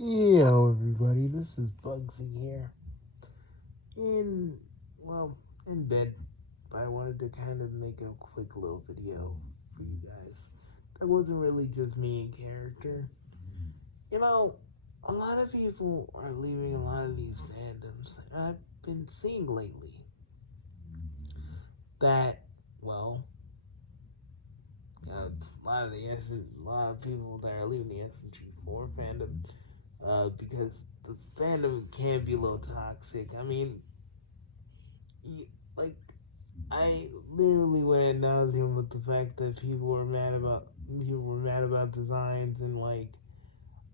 Yo, everybody, this is Bugsy here. In, in bed, but I wanted to kind of make a quick little video for you guys. That wasn't really just me in character. You know, a lot of people are leaving a lot of these fandoms. I've been seeing lately that, well, it's a lot of people that are leaving the SMG4 fandom because the fandom can be a little toxic. I mean, like I literally went ad nauseum with the fact that people were mad about designs and like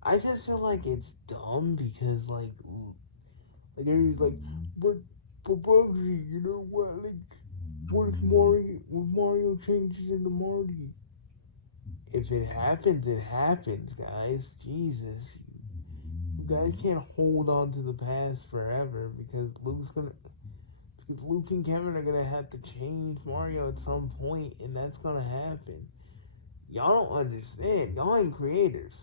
I just feel like it's dumb because like everybody's like, but Bugsy, you know what? Like, what if Mario changes into Marty? If it happens, it happens, guys. Jesus, you guys can't hold on to the past forever because Luke and Kevin are gonna have to change Mario at some point, and that's gonna happen. Y'all don't understand. Y'all ain't creators.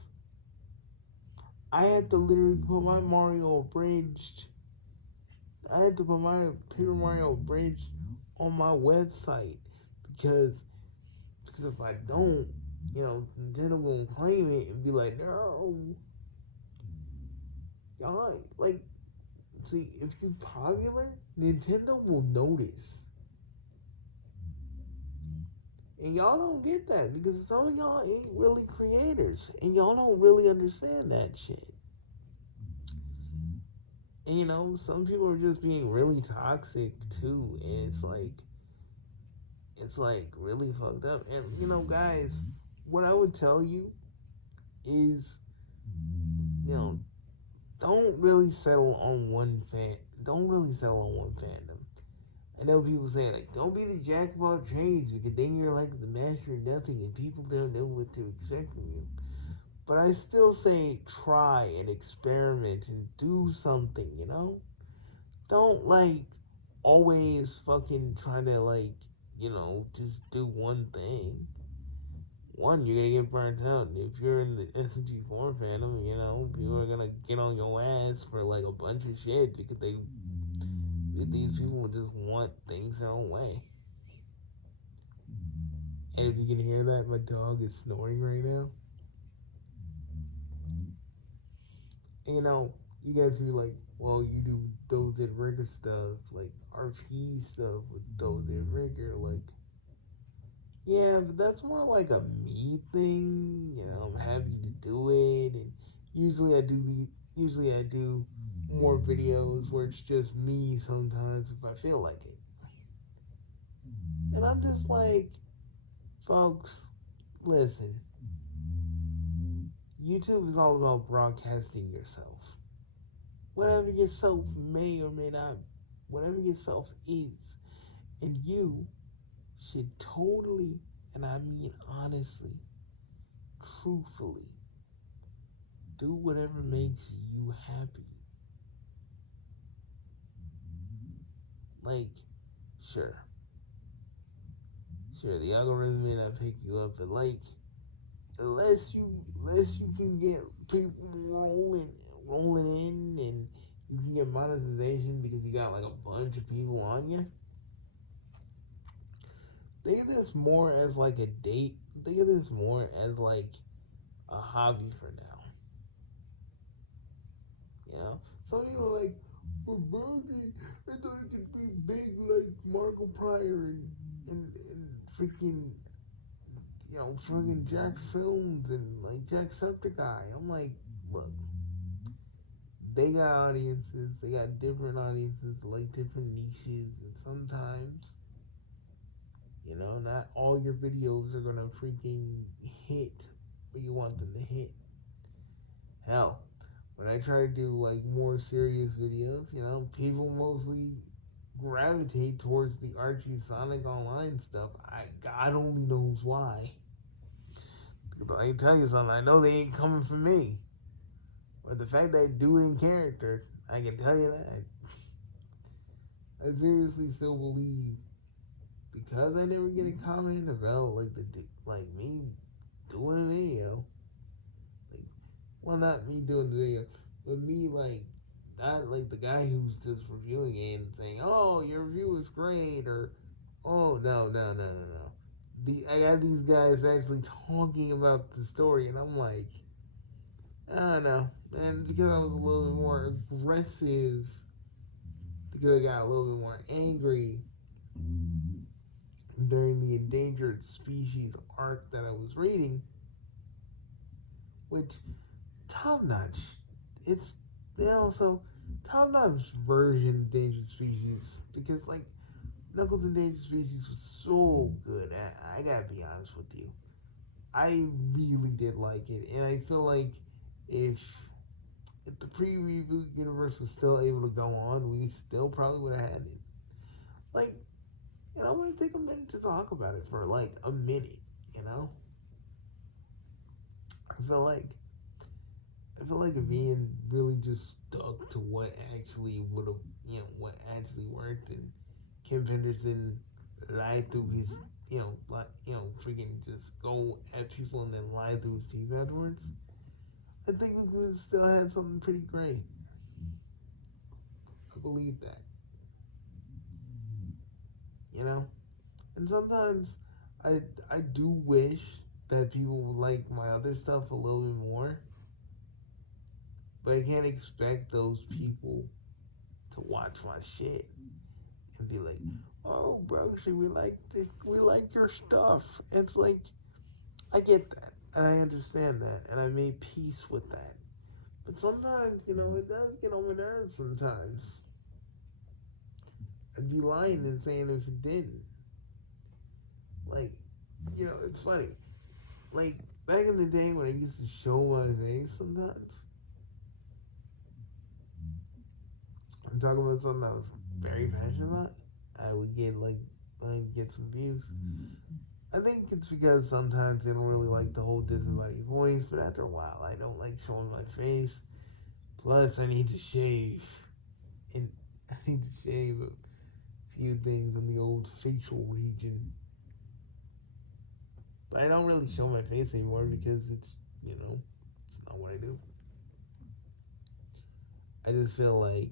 I had to literally put my Mario abridged. I had to put my Paper Mario abridged on my website because if I don't, Nintendo won't claim it and be like, no, y'all like. See, if you're popular, Nintendo will notice. And y'all don't get that because some of y'all ain't really creators. And y'all don't really understand that shit. And some people are just being really toxic too. And it's like really fucked up. And guys, what I would tell you is, you know, don't really settle on one fan. Don't really settle on one fandom. I know people saying like, don't be the jack of all trades because then you're like the master of nothing and people don't know what to expect from you. But I still say try and experiment and do something, Don't always fucking try to just do one thing. One, you're gonna get burnt out. If you're in the SMG4 fandom, people are gonna get on your ass for like a bunch of shit because these people just want things their own way. And if you can hear that, my dog is snoring right now. And, you guys be like, well, you do those and rigor stuff, like RP stuff with those and rigor, like, yeah, but that's more like a me thing. I'm happy to do it, and usually I do more videos where it's just me sometimes if I feel like it. And I'm just like, folks, listen. YouTube is all about broadcasting yourself. Whatever yourself may or may not, whatever yourself is, and you should totally, and I mean honestly, truthfully, do whatever makes you happy. Like, sure, the algorithm may not pick you up, but unless you can get people rolling in, and you can get monetization because you got like a bunch of people on you. Think of this more as like a date. Think of this more as like a hobby for now. Some people are like, for Bernie, I thought it could be big like Marco Pryor and freaking, friggin' Jack Films and like Jacksepticeye. I'm like, look, they got audiences, they got different audiences, like different niches, and sometimes, not all your videos are gonna freaking hit where you want them to hit. Hell, when I try to do like more serious videos, people mostly gravitate towards the Archie Sonic Online stuff. God only knows why. But I can tell you something, I know they ain't coming for me. But the fact that I do it in character, I can tell you that. I seriously still believe because I never get a comment about like me doing a video. Like well, not me doing the video, but me like not like the guy who's just reviewing it and saying, "Oh, your review is great," or "Oh, no." I got these guys actually talking about the story, and I'm like, I don't know, and because I was a little bit more aggressive, because I got a little bit more angry during the endangered species arc that I was reading, which top notch. It's so top notch version of endangered species because like Knuckles Endangered Species was so good. I gotta be honest with you, I really did like it, and I feel like if if the pre-reboot universe was still able to go on, we still probably would have had it. Like, I'm gonna take a minute to talk about it for like a minute. You know, I feel like if Ian really just stuck to what actually would have, what actually worked, and Kim Henderson lied through his, freaking just go at people and then lie through his teeth afterwards, I think we could have still had something pretty great. I believe that, you know. And sometimes I do wish that people would like my other stuff a little bit more, but I can't expect those people to watch my shit and be like, "Oh, bro, see, we like this, we like your stuff." It's like I get that and I understand that and I made peace with that. But sometimes, it does get on my nerves. Sometimes I'd be lying and saying if it didn't. Like, it's funny. Like back in the day when I used to show my face, sometimes I'm talking about something I was very passionate about, I would get get some views. I think it's because sometimes they don't really like the whole disembodied voice, but after a while, I don't like showing my face. Plus, I need to shave, and I need to shave a few things in the old facial region. But I don't really show my face anymore because it's not what I do. I just feel like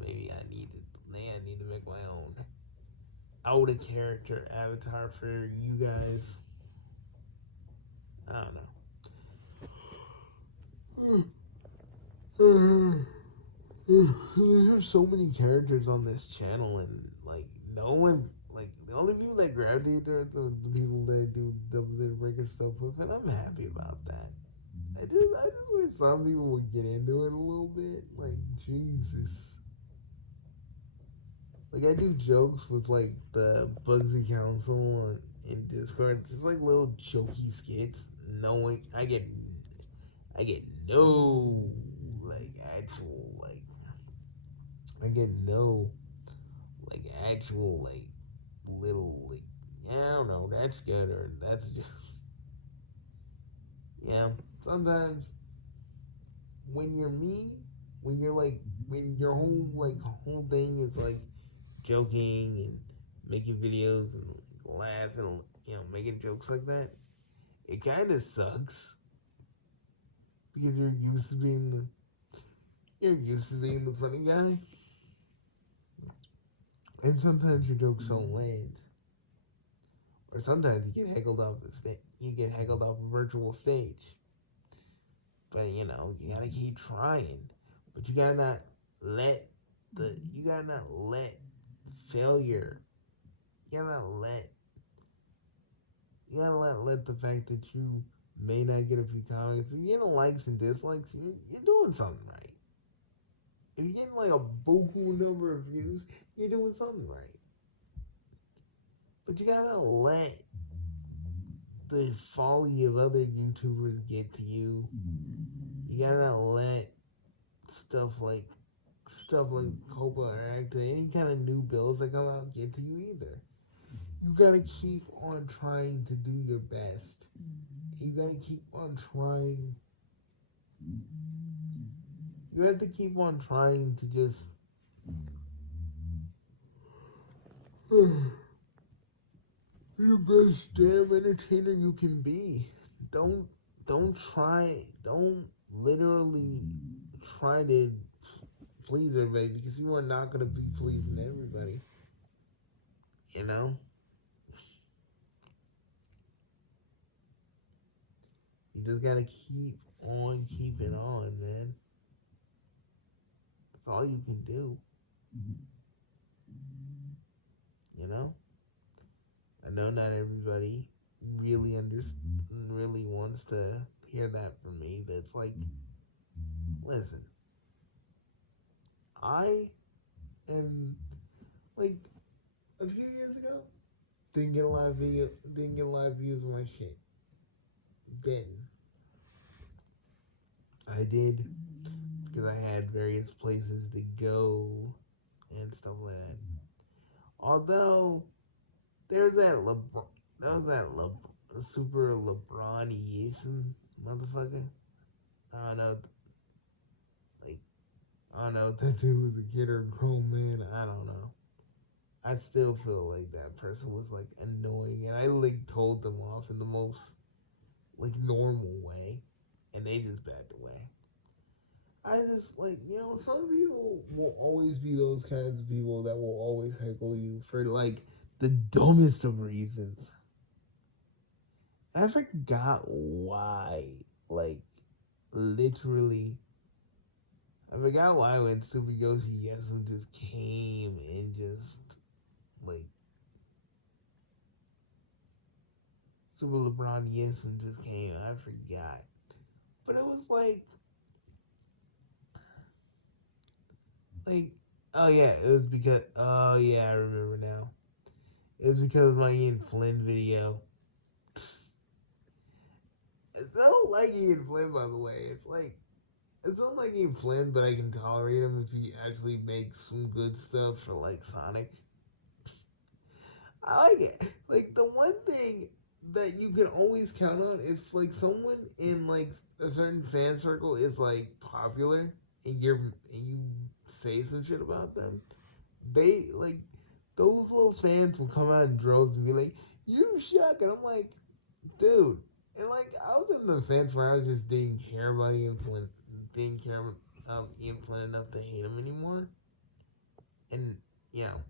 maybe I need to make my own out of character avatar for you guys. I don't know. There's so many characters on this channel, and like no one, like the only people that gravitate there are the people that do double zero breaker stuff with, and I'm happy about that. I just wish some people would get into it a little bit. Like Jesus, like I do jokes with like the Bugsy Council in Discord, just like little jokey skits. No one, I get no like actual like I get no like actual like little like I don't know, that's good or that's just yeah. Sometimes when you're me, when you're like when your whole thing is like joking and making videos and like, laugh and making jokes like that, it kind of sucks because you're used to being the funny guy, and sometimes your jokes don't land. Or sometimes you get heckled off you get heckled off a virtual stage. But you gotta keep trying. But let you gotta not let failure. You gotta not let you gotta not let the fact that you may not get a few comments, if you're getting likes and dislikes, you're doing something right. If you're getting like a buku number of views, you're doing something right. But you gotta let the folly of other YouTubers get to you. You gotta let stuff like Copa or Acta, any kind of new bills that come out get to you either. You gotta keep on trying to do your best. You gotta keep on trying. You have to keep on trying to just be the best damn entertainer you can be. Don't don't literally try to please everybody because you are not going to be pleasing everybody. You know? You just got to keep on keeping on, man. That's all you can do. You know? I know not everybody really wants to hear that from me, but it's like, listen, I am like a few years ago didn't get a lot of views on my shit. Then I did because I had various places to go and stuff like that. Although there's that LeBron, there was that super LeBron motherfucker. I don't know, like I don't know if that dude was a kid or a grown man. I don't know. I still feel like that person was like annoying, and I like told them off in the most like normal way, and they just backed away. I just like some people will always be those kinds of people that will always heckle you for like the dumbest of reasons. I forgot why. Like literally, I forgot why when Super Yoshi Yesu just came and just like Super LeBron Yesu just came. I forgot, but it was like oh yeah, it was because oh yeah, I remember now. It was because of my Ian Flynn video. I don't like Ian Flynn, by the way. It's not like Ian Flynn, but I can tolerate him if he actually makes some good stuff for like Sonic. I like it. Like the one thing that you can always count on if like someone in like a certain fan circle is like popular and you say some shit about them, they like those little fans will come out in droves and be like, "You suck," and I'm like, dude. And like I was in the fence where I was just didn't care about Ian Flynn, didn't care about Ian Flynn enough to hate him anymore. And you know,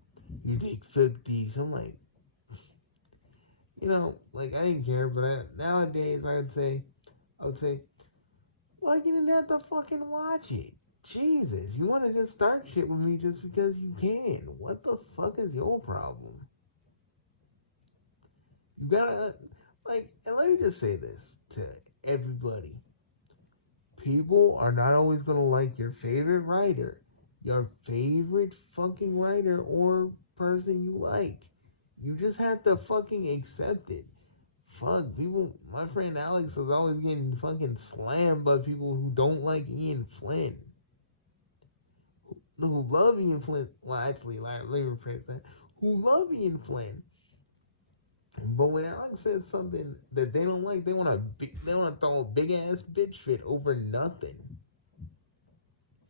you take 50s. I'm like, like I didn't care. But nowadays, I would say, well, you didn't have to fucking watch it. Jesus, you want to just start shit with me just because you can? What the fuck is your problem? You gotta and let me just say this to everybody. People are not always gonna like your favorite writer, your favorite fucking writer or person you like. You just have to fucking accept it. Fuck, people, my friend Alex is always getting fucking slammed by people who don't like Ian Flynn. Who love Ian Flynn. Well, actually, let me rephrase that. Who love Ian Flynn. But when Alex says something that they don't like, they want to throw a big ass bitch fit over nothing.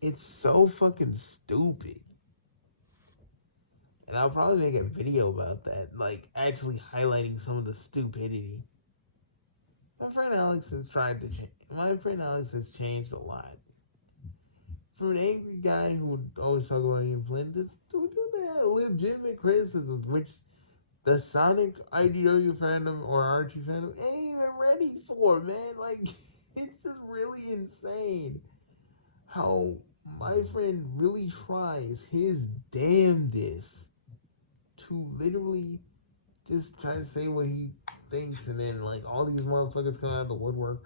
It's so fucking stupid. And I'll probably make a video about that, like actually highlighting some of the stupidity. My friend Alex has tried to change. My friend Alex has changed a lot. From an angry guy who would always talk about Ian Flynn, to do that legitimate criticism, which the Sonic IDW fandom or Archie fandom ain't even ready for, man. Like, it's just really insane how my friend really tries his damnedest to literally just try to say what he thinks, and then like all these motherfuckers come out of the woodwork.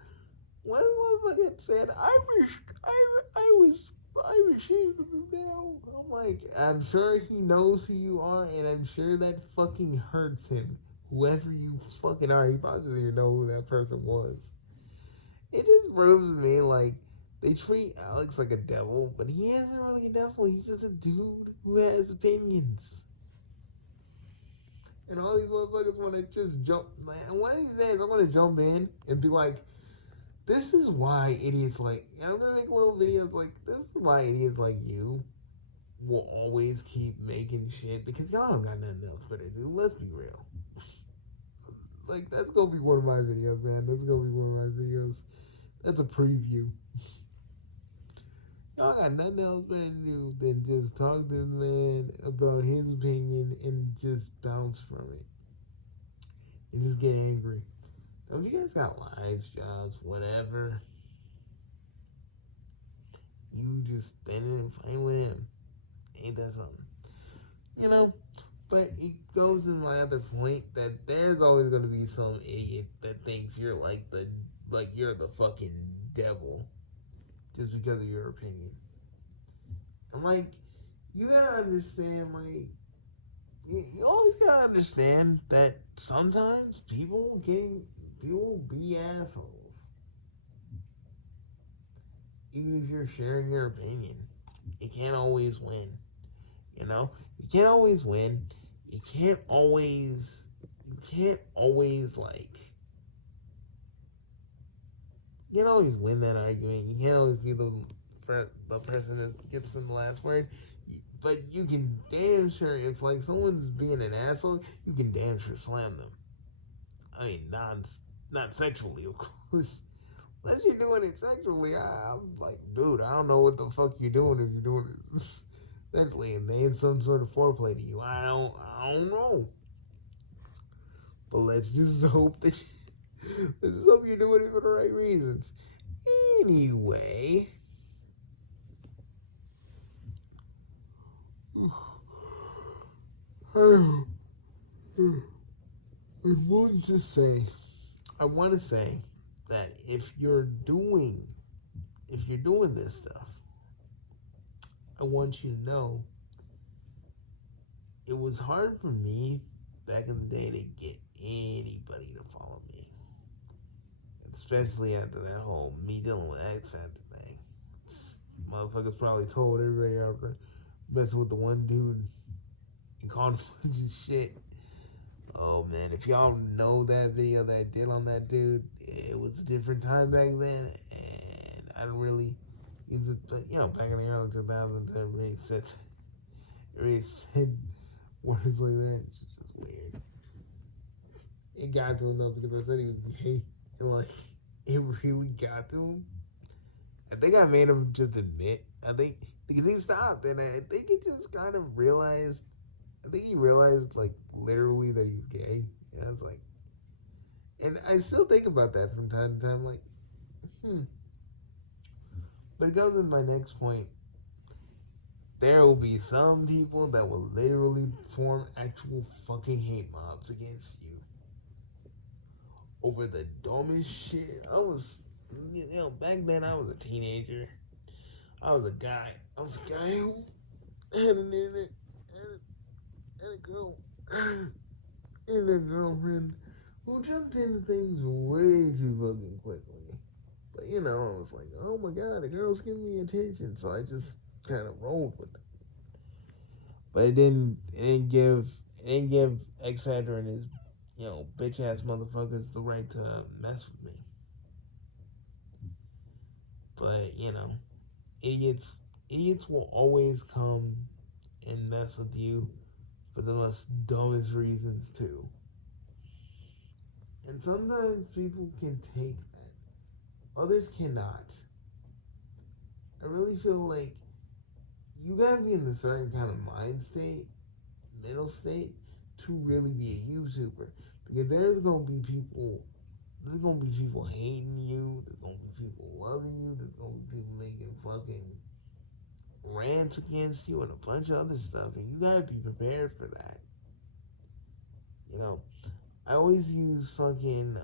One motherfucker said, I'm ashamed of him now." I'm like, I'm sure he knows who you are, and I'm sure that fucking hurts him. Whoever you fucking are, he probably doesn't even know who that person was. It just proves to me like they treat Alex like a devil, but he isn't really a devil. He's just a dude who has opinions. And all these motherfuckers want to just jump. And one of these days, I'm going to jump in and be like, this is why idiots like. And I'm going to make little videos like, this is why idiots like you will always keep making shit. Because y'all don't got nothing else better to do. Let's be real. Like, that's gonna be one of my videos, man. That's gonna be one of my videos. That's a preview. Y'all got nothing else better to do than just talk to this man about his opinion and just bounce from it. And just get angry. Now, if you guys got lives, jobs, whatever, you just stand in and fight with him. Ain't that something? You know? But it goes in my other point that there's always going to be some idiot that thinks you're like you're the fucking devil just because of your opinion. And like, you gotta understand, like, you always gotta understand that sometimes people be assholes. Even if you're sharing your opinion, you can't always win. You know, you can't always win. You can't always. You can't always like. You can't always win that argument. You can't always be the person that gets the last word. But you can damn sure, if like someone's being an asshole, you can damn sure slam them. I mean, not sexually, of course. Unless you're doing it sexually, I'm like, dude, I don't know what the fuck you're doing if you're doing this sexually, and they in some sort of foreplay to you. I don't know. But let's just hope that let's just hope you're doing it for the right reasons. Anyway, I want to say that if you're doing this stuff, I want you to know it was hard for me back in the day to get anybody to follow me, especially after that whole me dealing with X Factor thing. Motherfuckers probably told everybody out there messing with the one dude and called him a bunch of shit. Oh man, if y'all know that video that I did on that dude, it was a different time back then, and I don't really use it. But you know, back in the early 2000s, everybody said words like that. It's just weird. It got to him though because I said he was gay, and like it really got to him. I think I made him just admit. I think because he stopped, and I think he just kind of realized. I think he realized, like, literally that he's gay. And I was like, and I still think about that from time to time, like, But it goes in my next point. There will be some people that will literally form actual fucking hate mobs against you over the dumbest shit. Back then I was a teenager. I was a guy. I was a guy who had had a girl and a girlfriend who jumped into things way too fucking quickly. But I was like, oh my god, the girl's giving me attention, so I just kind of rolled with it. But it didn't give X Factor and his bitch ass motherfuckers the right to mess with me. But idiots will always come and mess with you for the most dumbest reasons too. And sometimes people can take that. Others cannot. I really feel like you gotta be in a certain kind of mind state, mental state, to really be a YouTuber. Because there's gonna be people hating you, there's gonna be people loving you, there's gonna be people making fucking rants against you and a bunch of other stuff, and you gotta be prepared for that. I always use fucking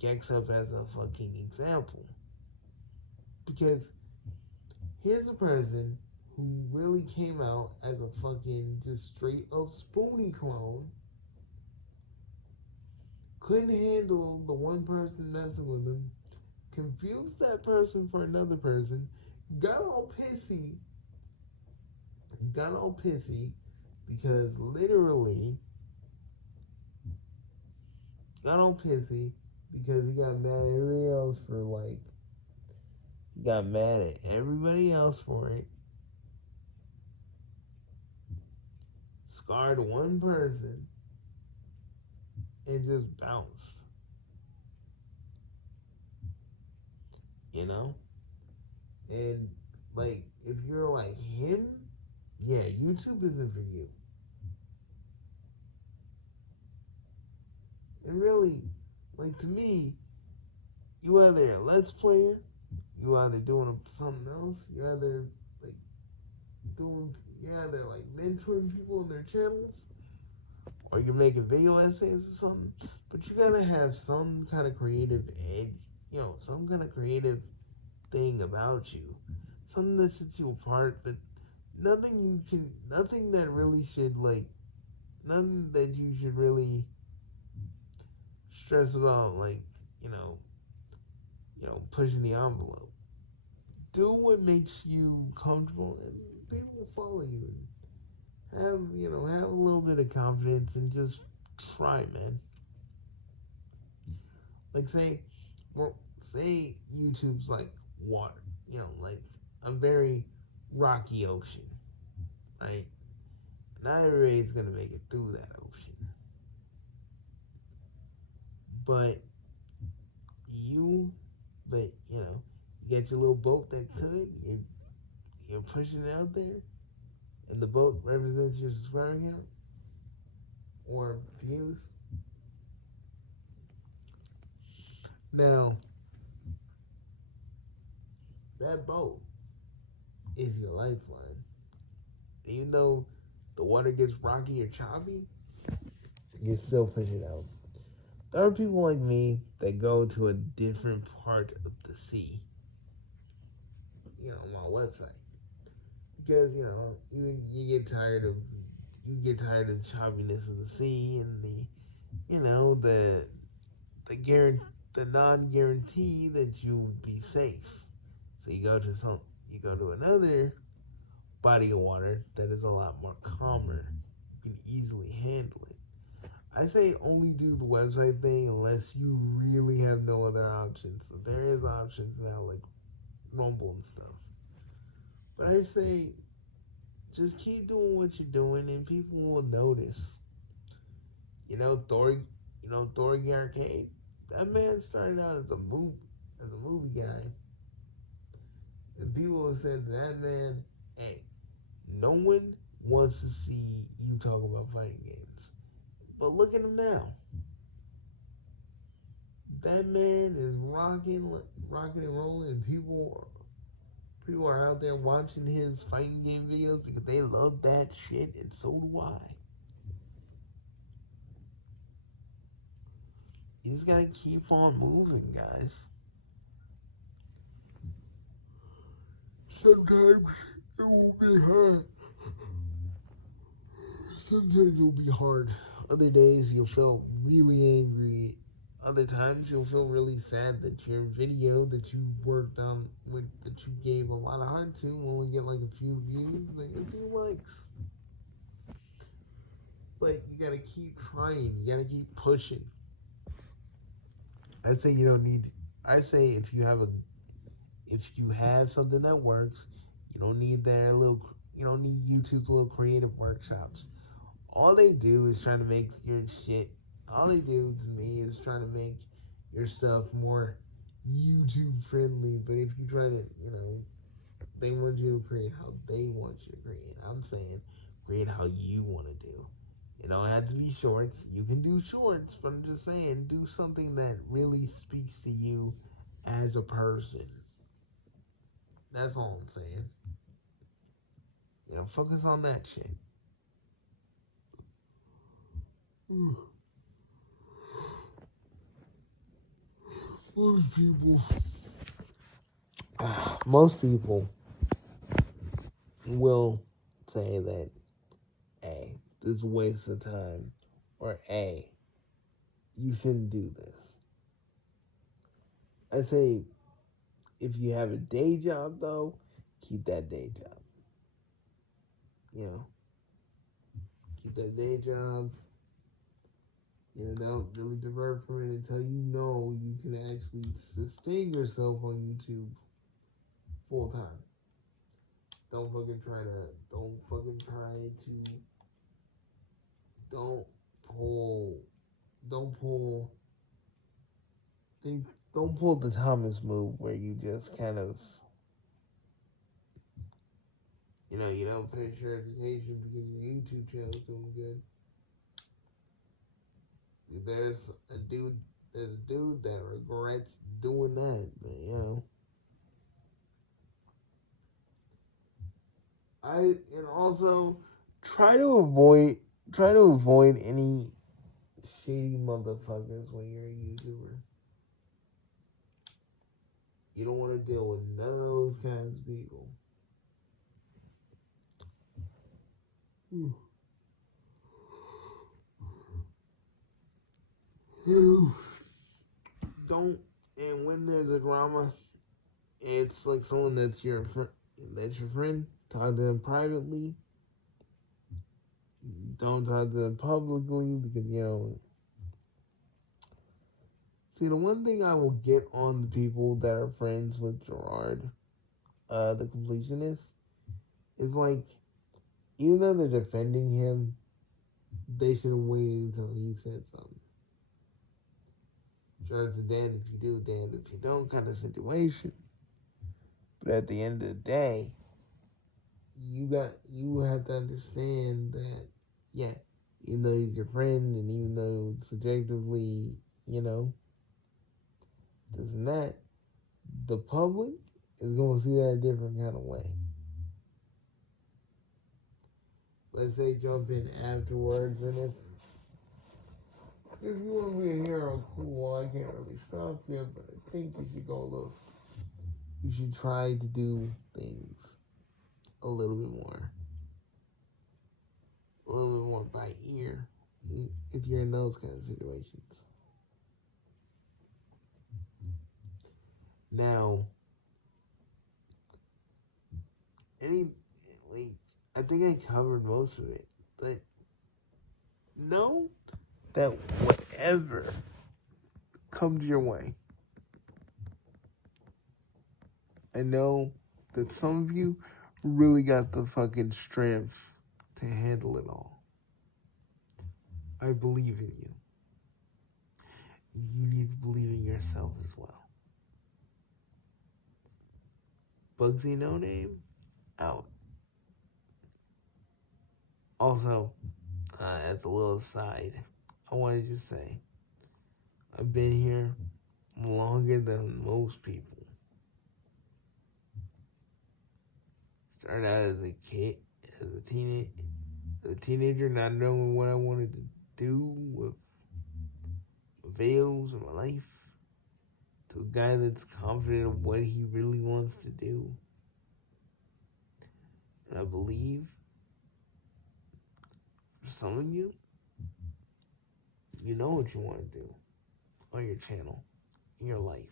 Gex Up as a fucking example. Because here's a person who really came out as a fucking just straight up Spoonie clone. Couldn't handle the one person messing with him. Confused that person for another person. Got all pissy because literally got all pissy because he got mad at everybody else he got mad at everybody else for it. Scarred one person and just bounced. you know? And, like, if you're like him, yeah, YouTube isn't for you. It really, like, to me, you either a Let's Player, you either doing something else, you either, like, doing, you either, like, mentoring people on their channels, or you're making video essays or something, but you gotta have some kind of creative edge, some kind of creative thing about you, something that sets you apart, but nothing that really should, like, nothing that you should really stress about, like, you know, pushing the envelope. Do what makes you comfortable, and people will follow you. And have a little bit of confidence and just try, man. Like, say YouTube's like water, like a very rocky ocean, right? Not everybody's gonna make it through that ocean, but you, you get your little boat that could. You're pushing it out there, and the boat represents your subscriber count or views. Now, that boat is your lifeline. Even though the water gets rocky or choppy, you still push it out. There are people like me that go to a different part of the sea, on my website. Because, you get tired of the choppiness of the sea and the non-guarantee that you would be safe. So you go to another body of water that is a lot more calmer. You can easily handle it. I say only do the website thing unless you really have no other options. So there is options now like Rumble and stuff. But I say just keep doing what you're doing and people will notice. Thor Thor Arcade. That man started out as a movie guy. And people have said to that man, hey, no one wants to see you talk about fighting games. But look at him now. That man is rocking and rolling, and people are out there watching his fighting game videos because they love that shit, and so do I. You just gotta keep on moving, guys. Sometimes it will be hard. Sometimes it will be hard. Other days you'll feel really angry. Other times you'll feel really sad that your video that you worked on that you gave a lot of heart to will only get like a few views, like a few likes. But you gotta keep trying. You gotta keep pushing. I say you don't need. I say if you have something that works, you don't need You don't need YouTube's little creative workshops. All they do is try to make your shit. All they do to me is try to make your stuff more YouTube friendly. But if you try to, they want you to create how they want you to create. I'm saying create how you want to do. It don't have to be shorts. You can do shorts, but I'm just saying do something that really speaks to you as a person. That's all I'm saying. Focus on that shit. Most people will say that, A, this is a waste of time, or A, you shouldn't do this. I say, if you have a day job, though, keep that day job. Keep that day job. Don't really divert from it until you can actually sustain yourself on YouTube full time. Don't fucking try to, don't pull, don't don't pull the Thomas move where you just kind of, you don't finish your education because your YouTube channel's doing good. There's a dude that regrets doing that, but and also try to avoid any shady motherfuckers when you're a YouTuber. You don't want to deal with none of those kinds of people. Don't and when there's a drama, it's like someone that's your friend. Talk to them privately. Don't talk to them publicly because See, the one thing I will get on the people that are friends with Gerard, the completionist, is like, even though they're defending him, they should have waited until he said something. Gerard's a damned if you do, damned if you don't kind of situation. But at the end of the day, you have to understand that, yeah, even though he's your friend and even though subjectively, this and that, the public is going to see that a different kind of way. Let's say jump in afterwards, and if you want to be a hero, cool. I can't really stop you, but I think you should go a little. You should try to do things a little bit more by ear, if you're in those kind of situations. Now, I think I covered most of it, but know that whatever comes your way, I know that some of you really got the fucking strength to handle it all. I believe in you. You need to believe in yourself as well. Bugsy No Name, out. Also, as a little aside, I wanted to say, I've been here longer than most people. Started out as a kid, as a teenager, not knowing what I wanted to do with videos in my life, to a guy that's confident of what he really wants to do. And I believe for some of you, you know what you want to do on your channel, in your life.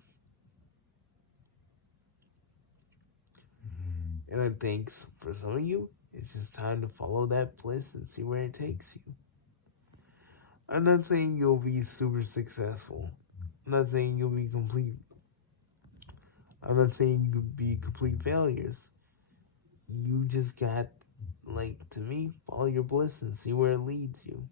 And I think for some of you, it's just time to follow that bliss and see where it takes you. I'm not saying you'll be super successful. I'm not saying you'll be complete. I'm not saying you'll be complete failures. You just got, to me, follow your bliss and see where it leads you.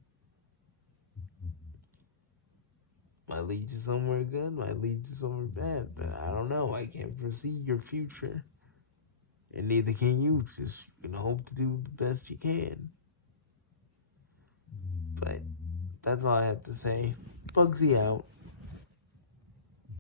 Might lead you somewhere good, might lead you somewhere bad, but I don't know. I can't foresee your future. And neither can you. Just, hope to do the best you can. But that's all I have to say. Bugsy out.